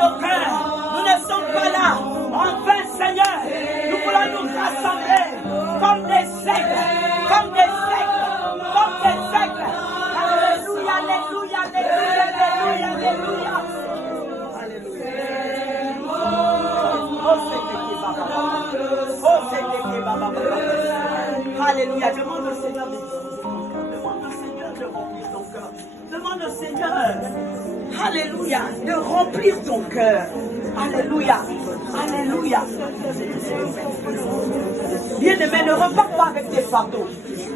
nos cœurs. Nous ne sommes pas là en vain, Seigneur. Nous voulons nous rassembler comme des aigles, comme des aigles, comme des aigles. Alléluia, alléluia, alléluia, alléluia, alléluia. Oh, c'est Baba. Alléluia. Demande au Seigneur de remplir ton cœur. Demande au Seigneur, alléluia, de remplir ton cœur. Alléluia. Alléluia. Bien-aimé, ne repars pas avec tes fardeaux.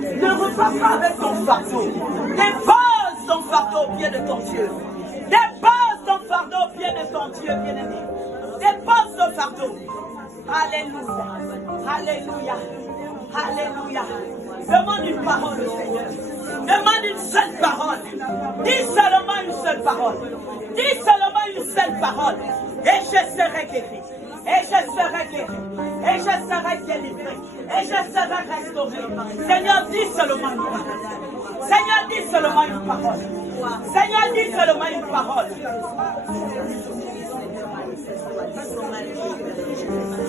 Ne repars pas avec ton fardeau. Dépose ton fardeau au pied de ton Dieu. Dépose ton fardeau au pied de ton Dieu, bien-aimé. Dépose ton fardeau. Alléluia. Alléluia. Alléluia. Demande une parole au Seigneur. Demande une seule parole. Dis seulement une seule parole. Dis seulement une seule parole. Et je serai guéri. Et je serai guéri. Et je serai délivré. Et je serai restauré. Seigneur, dis seulement une parole. Seigneur, dis seulement une parole. Seigneur, dis seulement une parole.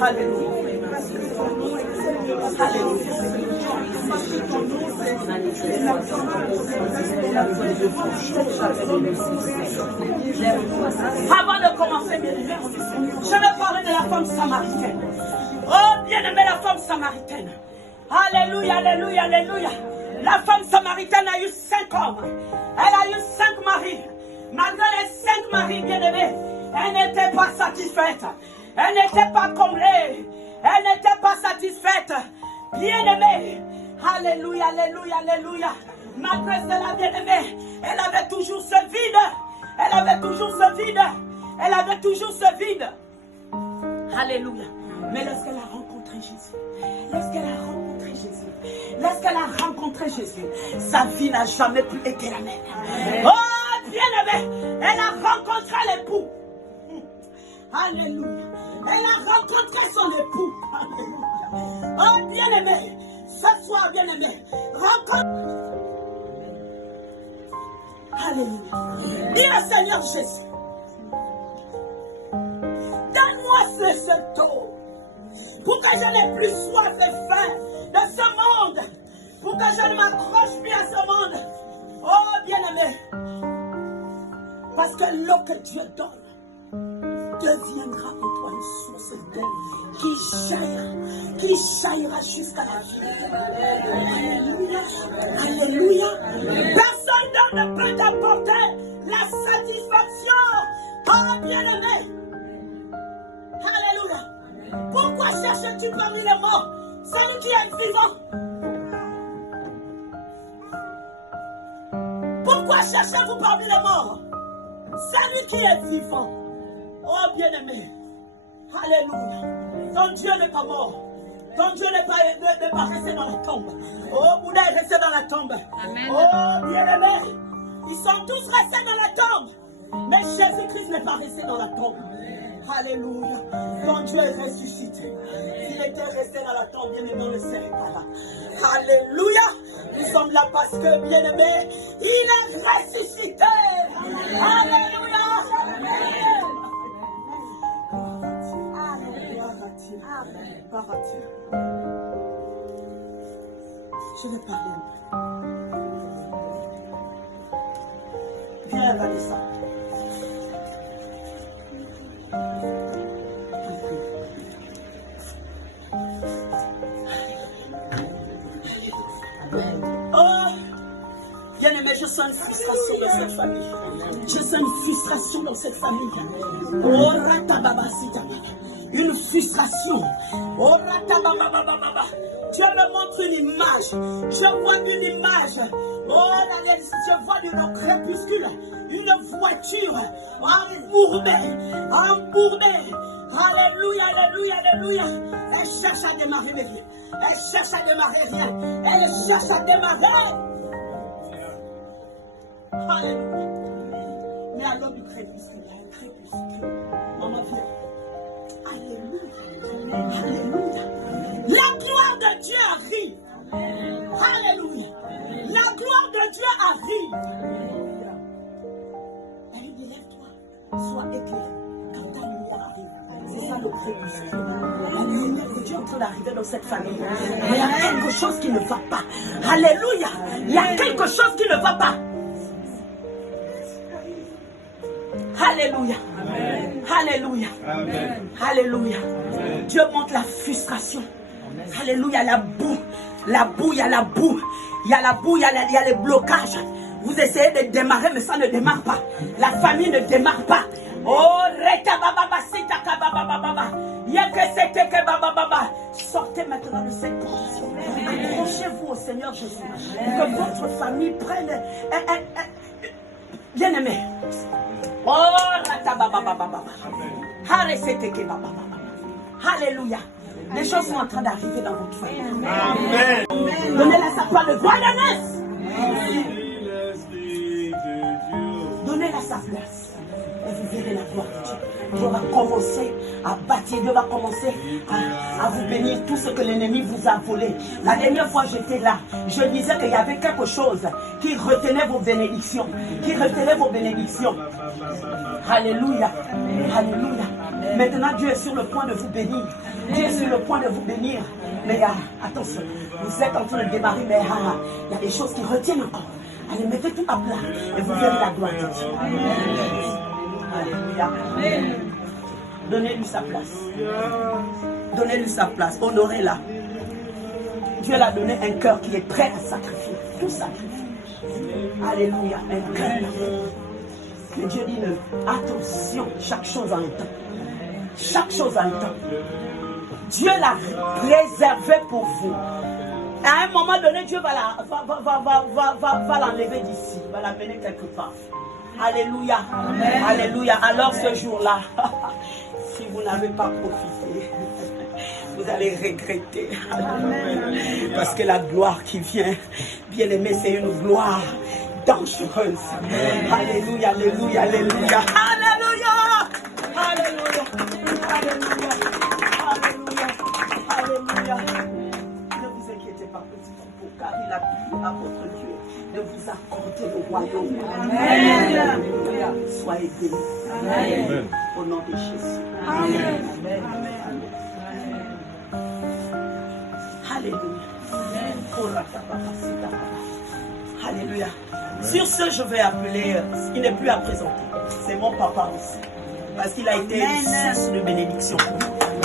Alléluia. Avant de commencer, bien-aimé, je vais parler de la femme samaritaine. Oh, bien-aimé, la femme samaritaine. Alléluia, alléluia, alléluia. La femme samaritaine a eu 5 hommes. Elle a eu 5 maris. Malgré les 5 maris, bien-aimés, elle n'était pas satisfaite. Elle n'était pas comblée. Elle n'était pas satisfaite. Bien-aimée. Alléluia, alléluia, alléluia. Malgré cela, bien-aimée, elle avait toujours ce vide. Elle avait toujours ce vide. Elle avait toujours ce vide. Alléluia. Mais lorsqu'elle a rencontré Jésus, lorsqu'elle a rencontré Jésus, sa vie n'a jamais plus été la même. Oh, bien-aimée, elle a rencontré l'époux. Alléluia. Elle a rencontré son époux. Alléluia. Oh, bien-aimé, ce soir, bien-aimé, rencontre. Alléluia. Dis au Seigneur Jésus, donne-moi cette eau pour que je n'ai plus soif et faim de ce monde, pour que je ne m'accroche plus à ce monde. Oh, bien-aimé, parce que l'eau que Dieu donne deviendra pour toi une source d'eau qui jaillira jusqu'à la vie. Alléluia. Alléluia. Personne d'autre ne peut t'apporter la satisfaction. Oh, bien-aimé. Alléluia. Pourquoi cherches-tu parmi les morts celui qui est vivant? Pourquoi cherchez-vous parmi les morts celui qui est vivant? Oh, bien-aimé, alléluia. Ton Dieu n'est pas mort. Ton Dieu n'est pas resté dans la tombe. Oh, Bouddha est resté dans la tombe. Amen. Oh, bien-aimé, ils sont tous restés dans la tombe. Mais Jésus-Christ n'est pas resté dans la tombe. Alléluia. Ton Dieu est ressuscité. S'il était resté dans la tombe, bien-aimé, on ne serait pas là. Alléluia. Nous sommes là parce que, bien-aimé, il est ressuscité. Alléluia. Je vais parler. Viens, Vanessa. Oh, bien-aimé, je sens une frustration dans cette famille. Je sens une frustration dans cette famille. Oh, ratababasitaba. Une frustration. Oh, ratababababa. Dieu me montre une image. Je vois une image. Oh, je vois une crépuscule. Une voiture embourbée. Embourbée. Alléluia, alléluia, alléluia. Elle cherche à démarrer, mes vieux. Elle cherche à démarrer rien. Elle cherche à démarrer. Alléluia. Mais à l'aube du crépuscule, il y a un crépuscule. Maman, viens. Alléluia. Alléluia. La gloire de Dieu arrive. Alléluia. La gloire de Dieu arrive. Elle dit, lève-toi, sois éclairé, car réussir. Alléluia, que Dieu est en train d'arriver dans cette famille. Mais il y a quelque chose qui ne va pas. Alléluia, il y a quelque chose qui ne va pas. Alléluia. Amen. Alléluia. Amen. Alléluia. Amen. Dieu montre la frustration. Amen. Alléluia, la boue. La boue, il y a la boue. Il y a la boue, il y a les blocages. Vous essayez de démarrer, mais ça ne démarre pas. La famille ne démarre pas. Oh, sortez maintenant de cette position. Accrochez-vous au Seigneur Jésus. Que votre famille prenne bien-aimé. Oh, alléluia. Les choses sont en train d'arriver dans votre famille. Amen. Donnez-la sa part de gloire d'honneur. Donnez-la sa place. Et vous verrez la gloire de Dieu. Dieu va commencer à bâtir. Dieu va commencer à vous bénir tout ce que l'ennemi vous a volé. La dernière fois j'étais là, je disais qu'il y avait quelque chose qui retenait vos bénédictions. Alléluia. Alléluia. Maintenant Dieu est sur le point de vous bénir. Dieu est sur le point de vous bénir. Mais attention, vous êtes en train de démarrer, mais il y a des choses qui retiennent encore. Allez, mettez tout à plat et vous verrez la gloire de Dieu. Alléluia. Donnez-lui sa place. Donnez-lui sa place. Honorez-la. Dieu l'a donné un cœur qui est prêt à sacrifier. Tout sacrifier. Alléluia. Un cœur. Mais Dieu dit attention, chaque chose a un temps. Chaque chose a un temps. Dieu l'a réservé pour vous. À un moment donné, Dieu va l'enlever d'ici, va l'amener quelque part. Alléluia. Amen. Alléluia. Alors ce jour-là, si vous n'avez pas profité, vous allez regretter. Amen. Parce que la gloire qui vient, bien aimé, c'est une gloire dangereuse. Amen. Alléluia, alléluia, alléluia. Alléluia. Alléluia. Alléluia. Alléluia. Alléluia. Ne vous inquiétez pas, petit troupeau, car il a plu à votre Dieu de vous accorder le royaume. Amen. Alléluia. Soyez bénis. Amen. Au nom de Jésus. Amen. Amen. Alléluia. Alléluia. Sur ce, je vais appeler, il n'est plus à présenter. C'est mon papa aussi. Parce qu'il a été une source de bénédiction.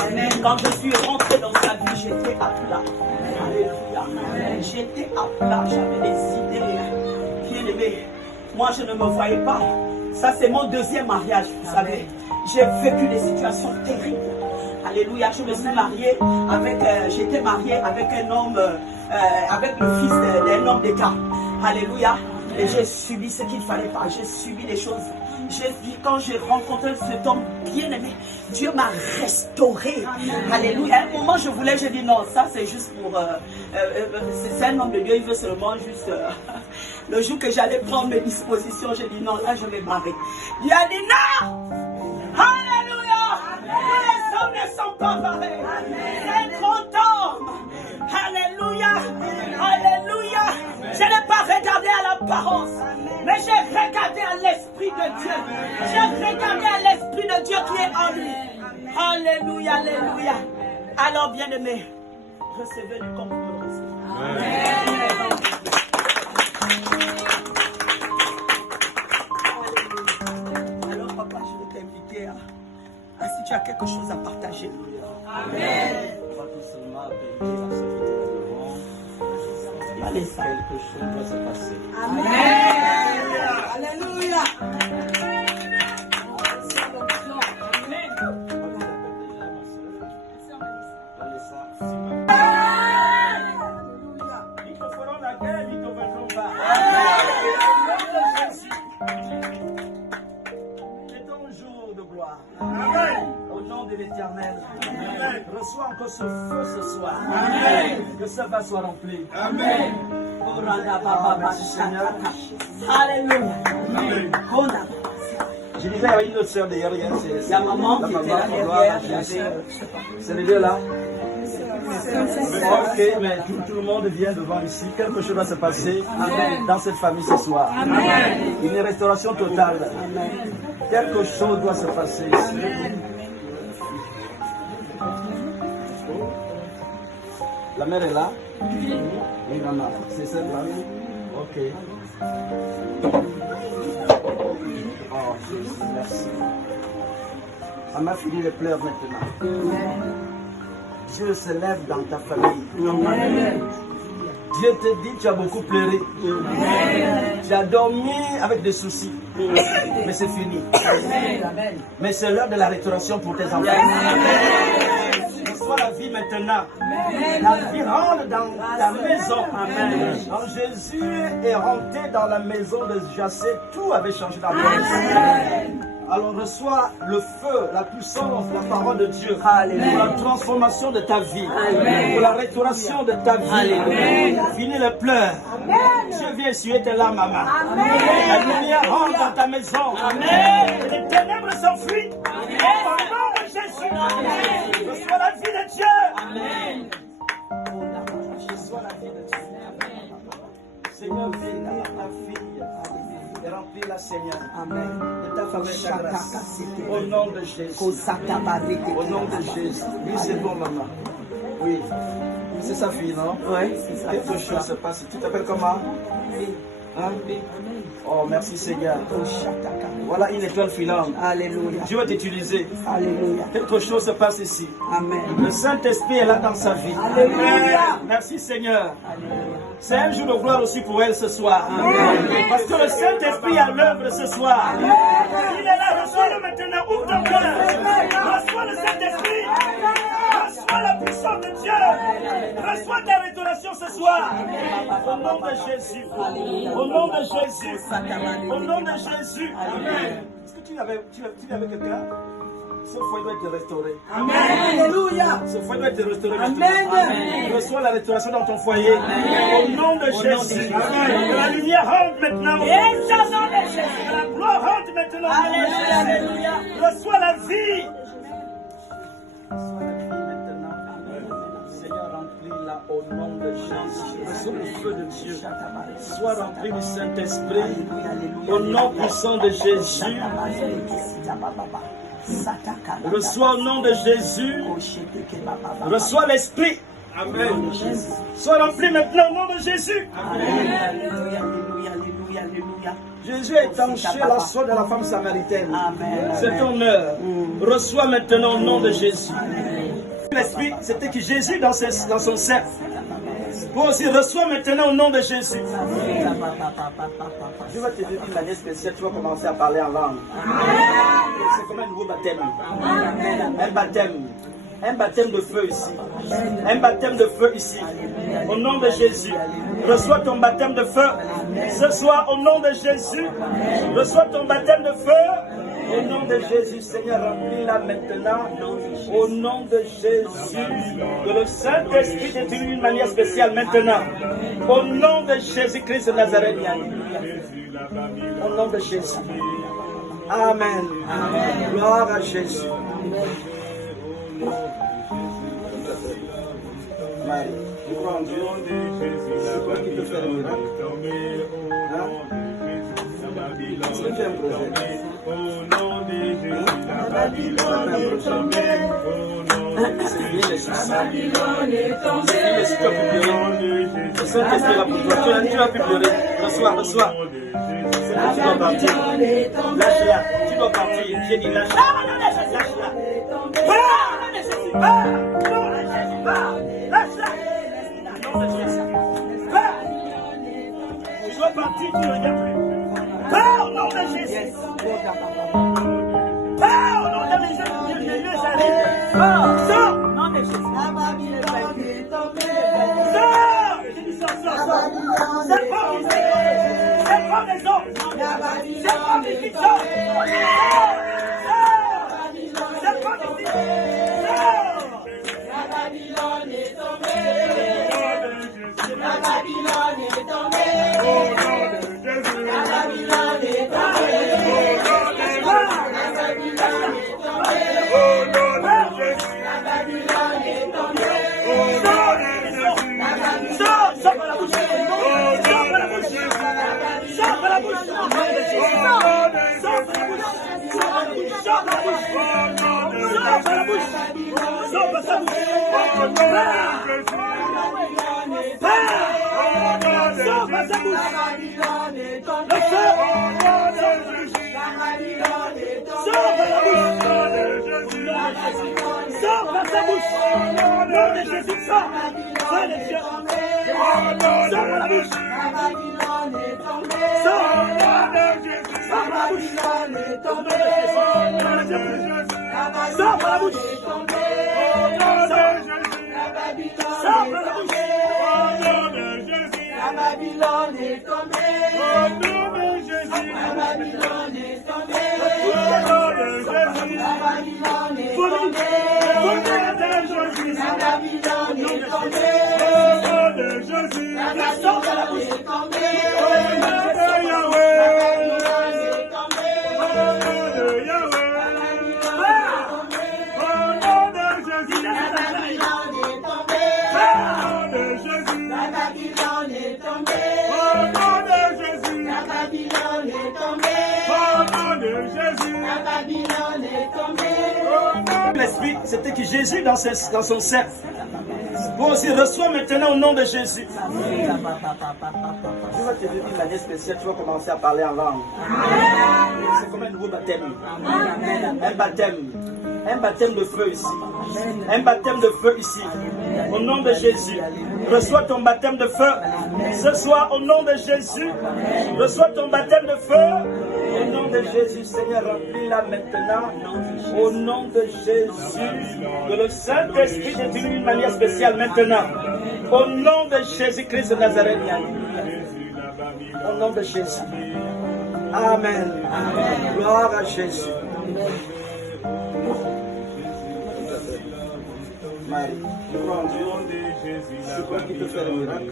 Amen. Quand je suis rentré dans sa vie, j'étais à plat. Alléluia. J'étais à plat, j'avais des idées bien aimées. Moi, je ne me voyais pas. Ça, c'est mon deuxième mariage, vous savez. J'ai vécu des situations terribles. Alléluia. Je me suis mariée avec, j'étais mariée avec un homme, avec le fils d'un homme d'État. Alléluia. Et j'ai subi ce qu'il ne fallait pas. J'ai subi des choses. Quand j'ai rencontré cet homme bien aimé, Dieu m'a restauré. Alléluia. À un moment, j'ai dit non, ça c'est juste pour... c'est un homme de Dieu, il veut seulement juste... le jour que j'allais prendre mes dispositions, j'ai dit non, là je vais barrer. Dieu a dit non. Alléluia. Tous les hommes ne sont pas pareils. C'est un grand homme. Alléluia. Alléluia. Je n'ai pas regardé à l'apparence, mais j'ai regardé à l'Esprit de Dieu. J'ai regardé à l'Esprit de Dieu qui est en lui. Alléluia, alléluia. Alors, bien-aimés, recevez-le comme vous le recevez. Amen. Alors, papa, je vais t'inviter à si tu as quelque chose à partager. Amen. On va tout seulement bénir la société. Allez, quelque chose doit se passer. Amen. Alléluia. Ils te feront la guerre, ils te feront pas. C'est ton jour de gloire. Amen. Au nom de l'Éternel. Reçois encore ce feu ce soir. Amen. Que ce vase soit rempli. Amen. Alléluia. Amen. Je disais à une autre soeur derrière, c'est la maman qui était là derrière. C'est les deux là. Ok, mais tout le monde vient devant ici. Quelque chose va se passer dans cette famille ce soir. Amen. Une restauration totale. Amen. Quelque chose doit se passer ici. La mère est là? Oui, maman. C'est celle-là? Ok. Oh, Jésus, merci. Maman finit les pleurs maintenant. Dieu se lève dans ta famille. Dieu te dit, tu as beaucoup pleuré. Tu as dormi avec des soucis. Mais c'est fini. Mais c'est l'heure de la restauration pour tes enfants. Reçois la vie maintenant. La vie rentre dans ta maison. Quand Jésus est rentré dans la maison de Jassé, tout avait changé dans la maison. Alors reçois le feu, la puissance, la parole de Dieu pour la transformation de ta vie, pour la restauration de ta vie. Finis les pleurs. Dieu vient essuyer tes larmes, maman. La lumière rentre dans ta maison. Et les ténèbres s'enfuient. Au nom de Jésus. Reçois la vie de Dieu. Reçois la vie de Dieu. Seigneur, bénis ta fille. Et remplis-la, Seigneur. Amen. De ta faveur et ta grâce. Au nom de Jésus. Au nom de Jésus. Oui, c'est bon, maman. Oui. C'est sa fille, non? Oui, c'est ça. Quelque chose se passe. Tu t'appelles comment? Hein? Oh, merci Seigneur. Voilà une étoile filante. Alléluia. Dieu va t'utiliser. Alléluia. Quelque chose se passe ici. Amen. Le Saint-Esprit est là dans sa vie. Alléluia. Merci Seigneur. C'est un jour de gloire aussi pour elle ce soir. Amen. Parce que le Saint-Esprit est à l'œuvre ce soir. Amen. Il est là, reçois-le maintenant. Ouvre ton cœur. Reçois le Saint-Esprit. Reçois la puissance de Dieu. Reçois ta restauration ce soir. Au nom de Jésus. Au nom de Jésus. Au nom de Jésus. Amen. Est-ce que tu n'avais quelqu'un? Ce foyer doit être restauré. Amen. Alléluia. Ce foyer doit être restauré. Amen. Reçois la restauration dans ton foyer. Amen. Au nom de Jésus. Amen. La lumière rentre maintenant. La gloire rentre maintenant. Alléluia. Reçois la vie. Reçois la vie maintenant. Seigneur, remplis-la au nom de Jésus. Reçois le feu de Dieu. Sois rempli du Saint-Esprit. Au nom puissant de Jésus. Reçois au nom de Jésus. Reçois l'Esprit. Amen. Sois rempli maintenant au nom de Jésus. Amen. Jésus a étanché la soif de la femme samaritaine. C'est ton heure. Reçois maintenant au nom de Jésus. L'Esprit, c'était que Jésus dans son sein. Vous aussi, reçois maintenant au nom de Jésus. Dieu va te dire une manière spéciale, tu vas commencer à parler en langue. C'est comme un nouveau baptême. Un baptême. Un baptême de feu ici. Un baptême de feu ici. Au nom de Jésus. Reçois ton baptême de feu. Ce soir, au nom de Jésus. Reçois ton baptême de feu. Au nom de Jésus, Seigneur, remplis-la maintenant. Au nom de Jésus. Que le Saint-Esprit t'utilise d'une manière spéciale maintenant. Au nom de Jésus-Christ de Nazareth. Au nom de Jésus. Amen. Amen. Gloire à Jésus. Marie, tu crois en Dieu? Tu crois qu'il peut faire un miracle? Est-ce que tu as un projet? C'est bien les succès. Est-ce que tu as pu pleurer? Le Saint-Esprit va pour toi. Tu as pu pleurer. Reçois. Tu dois partir. Lâche-la. Tu dois partir. J'ai dit lâche-la. Lâche-la. Je dois partir, tu ne reviens plus. Pars au nom de Jésus. Pars au nom de Jésus. Jésus s'arrête. Sors. Au nom de Jésus. Sors. J'ai dit sors. C'est fort ici. C'est fort les autres. C'est fort ici. Sors. C'est fort ici. La Babylone est tombée. La Babylone est tombée. La Babylone est tombée. La Babylone est tombée. La Babylone est tombée. Sors par la bouche. Sors par la bouche. Sors par la bouche. Sors par la bouche. Sors par la bouche. Sors par la bouche. Sors par la bouche. Sors par la bouche. Babylone est tombée. Le feu. La Babylone est tombée. Sors par la bouche. Sors par sa bouche. Nom de Jésus, sors. Feu de Dieu. Sors par la bouche. La Babylone est tombée. Sors. La Babylone est tombée. Sors par la bouche. est tombée. La Babylone Sors est par la bouche. tombée. La Babylone est tombée. La Babylone est tombée. La Babylone est tombée. La Babylone est tombée. La Babylone est tombée. L'esprit, c'était que Jésus dans son cercle. Bon, aussi, reçois maintenant au nom de Jésus. Je vais te dire d'une manière spéciale, tu vas commencer à parler en langue. C'est comme un nouveau baptême. Un baptême. Un baptême de feu ici. Un baptême de feu ici. Au nom de Jésus. Reçois ton baptême de feu. Ce soir, au nom de Jésus. Reçois ton baptême de feu. Au nom de Jésus, Seigneur, remplis-la maintenant. Au nom de Jésus. Que le Saint-Esprit te dirige d'une manière spéciale maintenant. Au nom de Jésus-Christ de Nazareth. Au nom de Jésus. Amen. Gloire à Jésus. Marie, je crois en Dieu. C'est quoi qui te fait le miracle?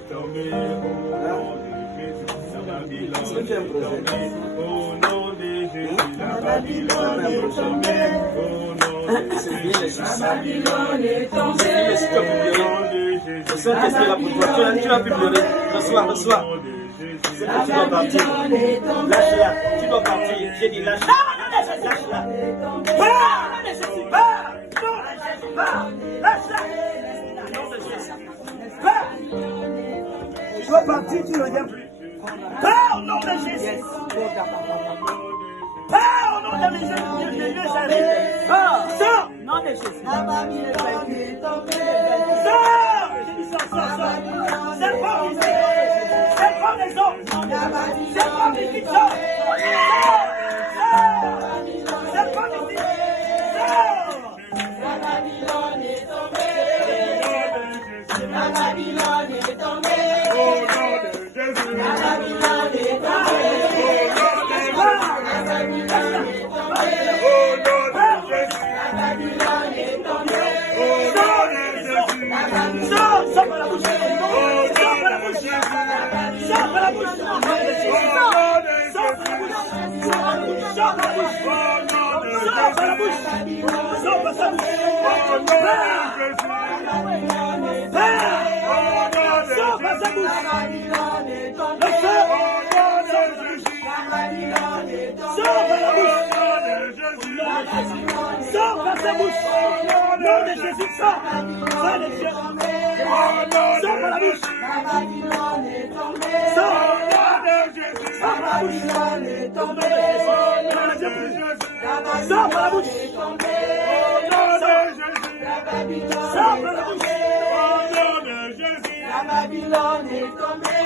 Est-ce que tu as un projet? C'est bien les soucis. C'est bien les soucis. Le Saint-Esprit est là pour toi. Tu vas plus pleurer. Reçois. C'est que tu dois partir. Lâche-la. Tu dois partir. J'ai dit lâche-la. Lâche-la. Tu vas partir, tu ne reviens plus. Pars au nom de Jésus. Pars au nom de Jésus. J'arrive. Sors. Nom de Jésus. Sors. J'ai dit sors. C'est pas ici. C'est pas les autres. C'est pas ici. Sors. C'est pas ici. La Babylone est tombée. La Babylone est tombée. La Babylone est tombée. La Babylone est tombée. La Babylone est tombée. Sors par la bouche. Sors par la bouche. Sors par la bouche. Sors par la bouche. Sors par la bouche. Sors par la bouche. Sors par la bouche. Sors par sa bouche. Sors par sa bouche. Le feu. Sors par la bouche. Sors par sa bouche. Nom de Jésus, sors. Feu de Dieu. Sors par la bouche. Sors. Sors par la bouche. Sors par la bouche. Sors par la bouche. La Babylone est tombée. La Babylone est tombée.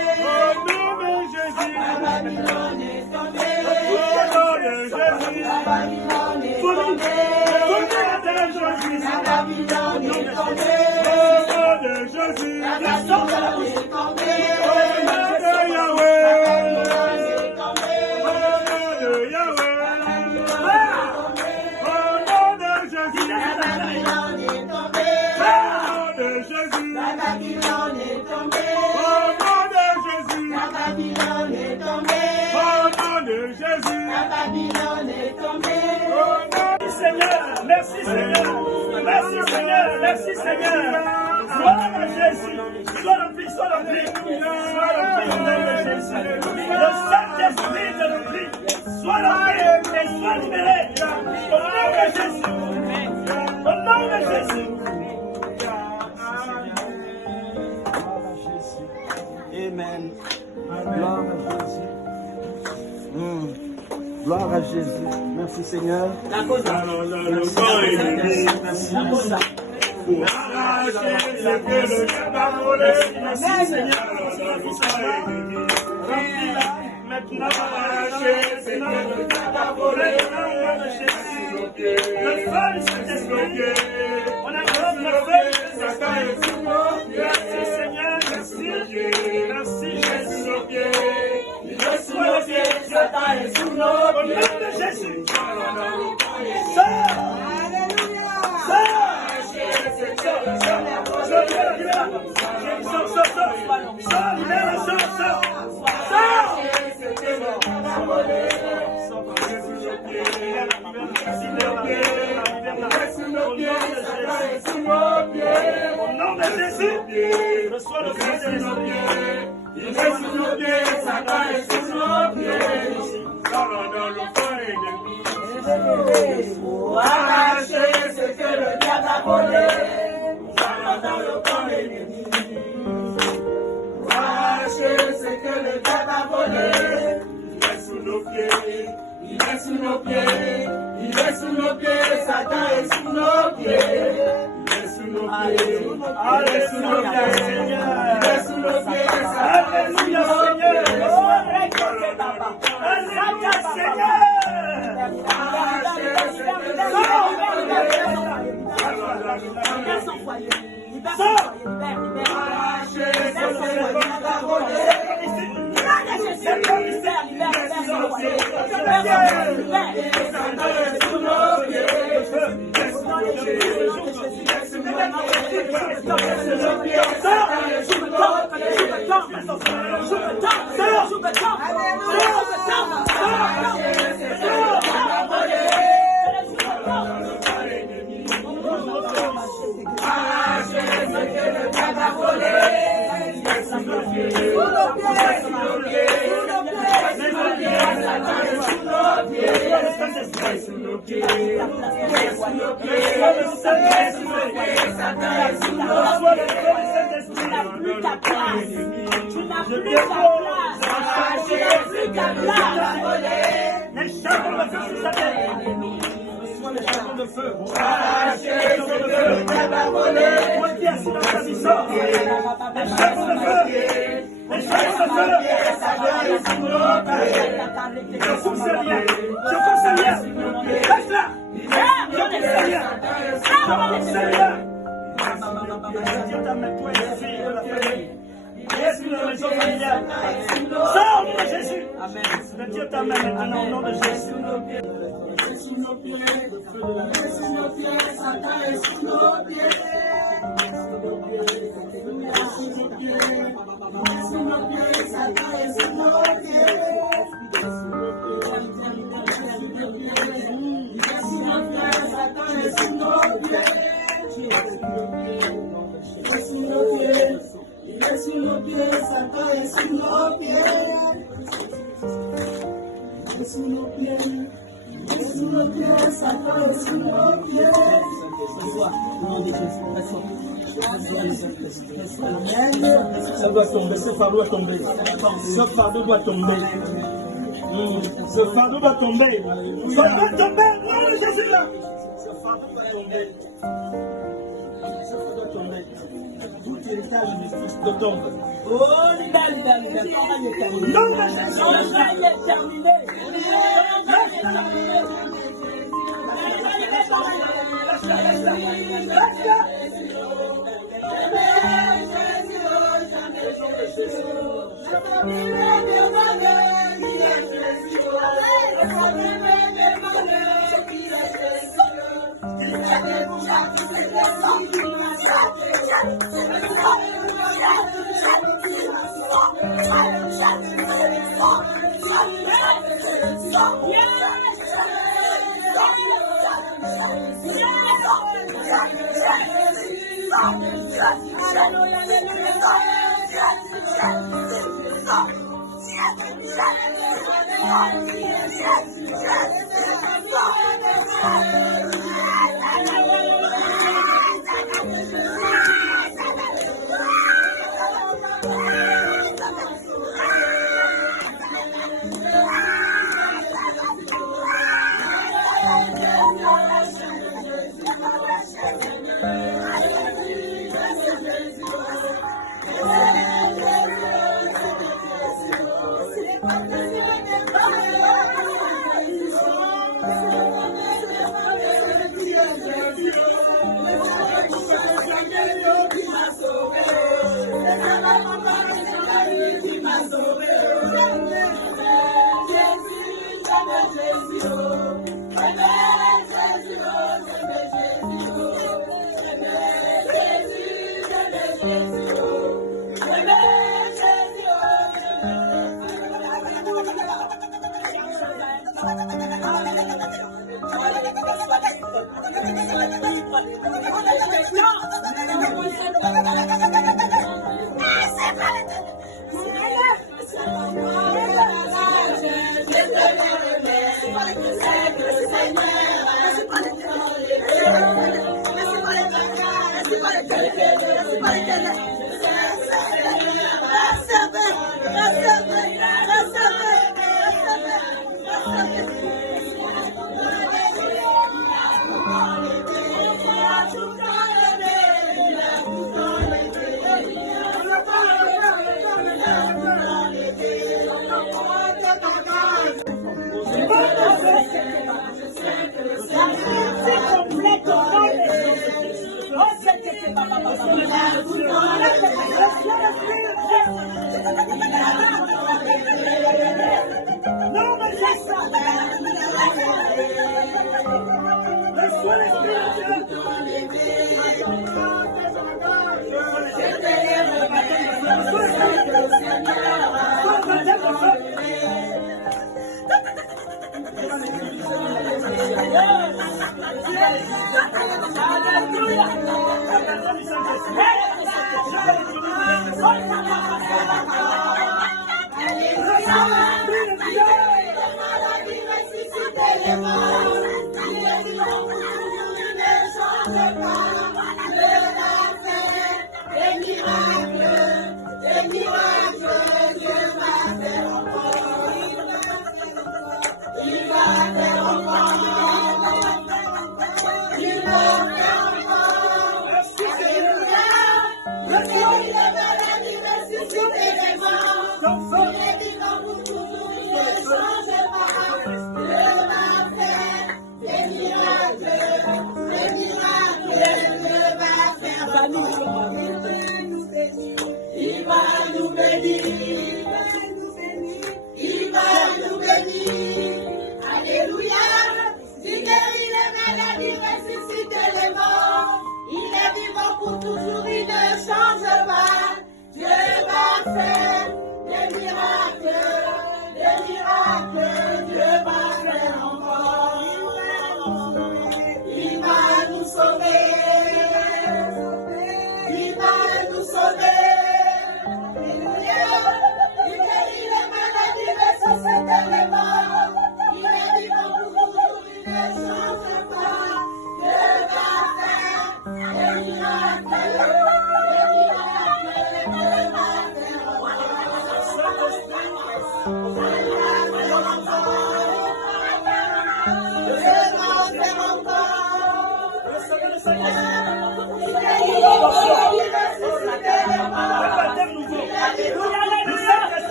La Babylone est tombée. La Babylone est tombée. La Babylone est tombée. Merci Seigneur. Merci Seigneur. Gloire à Jésus. Sois rempli. Sois rempli au nom de Jésus. Le Saint-Esprit te remplit. Sois rempli et sois libéré. Au nom de Jésus. Au nom de Jésus. Amen. Gloire à Jésus. Merci Seigneur. La cause. Merci. Pour arracher ce que le diable a volé. Merci Seigneur. Maintenant, arracher ce que le diable a volé. Le feu s'est débloqué. On a comme le feu de Satan est sous nos pieds. Merci Seigneur, merci. Merci Jésus, nos pieds. Il est sous nos pieds, Satan est sous nos pieds. Au nom de Jésus. Sors. Au nom de Jésus, reçois le Saint-Esprit. Il est sous nos pieds, Satan est sous nos pieds. Dans le feu ennemi. Pour arracher ce que le diable a volé. Dans le camp ennemi. Pour arracher ce que le diable a volé. Il est sous nos pieds. Il est sous nos pieds. Il est sous nos pieds. Satan est sous nos pieds. Il est sous nos pieds. Allez sous nos pieds, Seigneur. Il est sous nos pieds. Satan est sous nos pieds. Alléluia, Seigneur. Ça doit tomber, ce fardeau doit tomber. Ce fardeau doit tomber. Ce fardeau doit tomber. Ça doit tomber. Non, Jésus là. Ce fardeau doit tomber. Ce fardeau doit tomber. Tout héritage de Christ doit tomber. Oh, libère. Non, mais Jésus.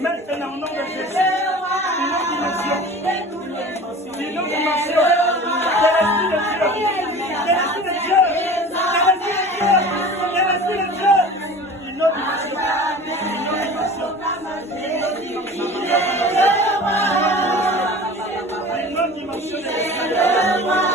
Maintenant, au nom de Jésus, une autre dimension, de l'esprit de Dieu, de l'esprit de Dieu, une autre dimension, une autre dimension de l'esprit.